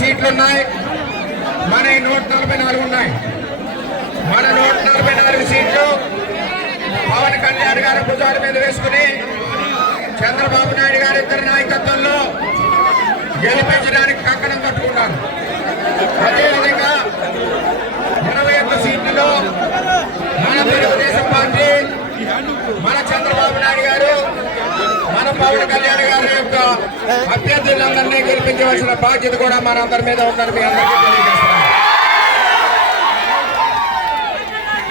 సీట్లు ఉన్నాయి. మన 144 ఉన్నాయి. మన 144 సీట్లు పవన్ కళ్యాణ్ గారి భుజాల మీద వేసుకుని చంద్రబాబు నాయుడు గారి ఇద్దరి నాయకత్వంలో గెలిపించడానికి కంకణం కట్టుకున్నారు. అదేవిధంగా 21 సీట్లలో మన తెలుగుదేశం పార్టీ, మన చంద్రబాబు నాయుడు గారు, మన పవన్ కళ్యాణ్ గారి యొక్క అభ్యర్థులందరినీ గెలిపించవలసిన బాధ్యత కూడా మనందరి మీద ఉందని మీ అందరికీ తెలియజేస్తున్నాం.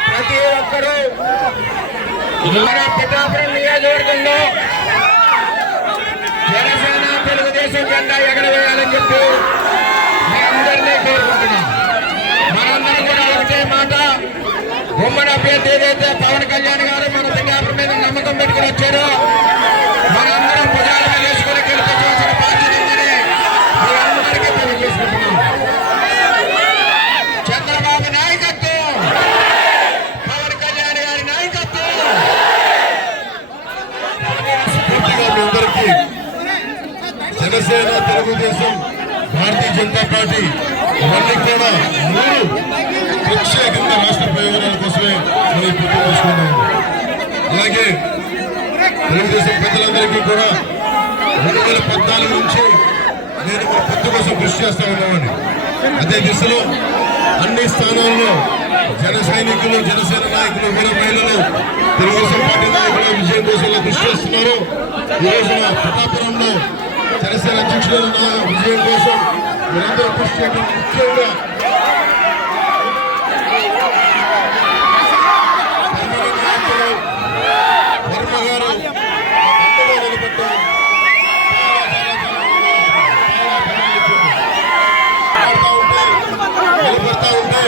ప్రతి ఒక్కరూ మన పిఠాపురం నియోజకవర్గంలో జనసేన తెలుగుదేశం జెండా ఎగరవేయాలని చెప్పి మీ అందరినీ కోరుకుంటున్నాం. మనందరం కూడా ఒకటే మాట, ఉమ్మడి అభ్యర్థి ఏదైతే పవన్ కళ్యాణ్ గారు మన పిఠాపురం మీద నమ్మకం పెట్టుకుని వచ్చారో మనందరం భుజాల మీద వేసుకుని గెలిపించవలసిన బాధ్యత ఉందని మీ అందరికీ తెలియజేసుకుంటున్నాం. చంద్రబాబు నాయకత్వం, పవన్ కళ్యాణ్ గారి నాయకత్వం. జనసేన తెలుగుదేశం భారతీయ జనతా పార్టీ మళ్ళీ కూడా 3 ప్రత్యేకంగా రాష్ట్ర ప్రయోజనాల కోసమే మనం పూర్తి చేసుకున్నాం. అలాగే తెలుగుదేశం పెద్దలందరికీ కూడా 2014 నుంచి నేను మన పొత్తు కోసం కృషి చేస్తా ఉన్నామని, అదే దిశలో అన్ని స్థానాల్లో జన సైనికులు, జనసేన నాయకులు, వీర మహిళలు, తెలుగుదేశం పార్టీ నాయకులు విజయం కోసం కృషి చేస్తున్నారు. ఈ రోజున పిఠాపురంలో జనసేన అధ్యక్షుల విజయం కోసం మీరందరూ కృషి చేయడం ముఖ్యంగా వర్మ గారు అండగా నిలబడ్డారు. నిలబడతా ఉంటే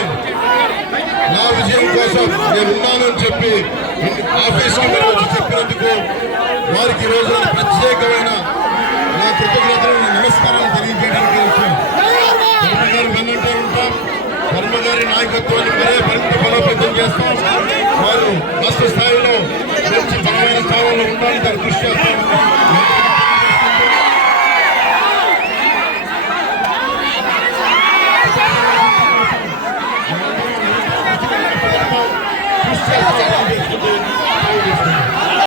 నా విజయం కోసం నేను ఉన్నానని చెప్పి ఆఫీసులో మీరు వచ్చి చెప్పినందుకు వారికి ఈ రోజున ప్రత్యేకమైన నా కృతజ్ఞతలు, నమస్కారాలు తెలియజేయడానికి వచ్చాను. వర్మ గారు వెన్నంటే ఉంటాం. వర్మ గారి నాయకత్వాన్ని మరింత బలోపేతం చేస్తాం. వారు రాష్ట్ర స్థాయిలో మంచి బలమైన స్థానంలో ఉండడానికి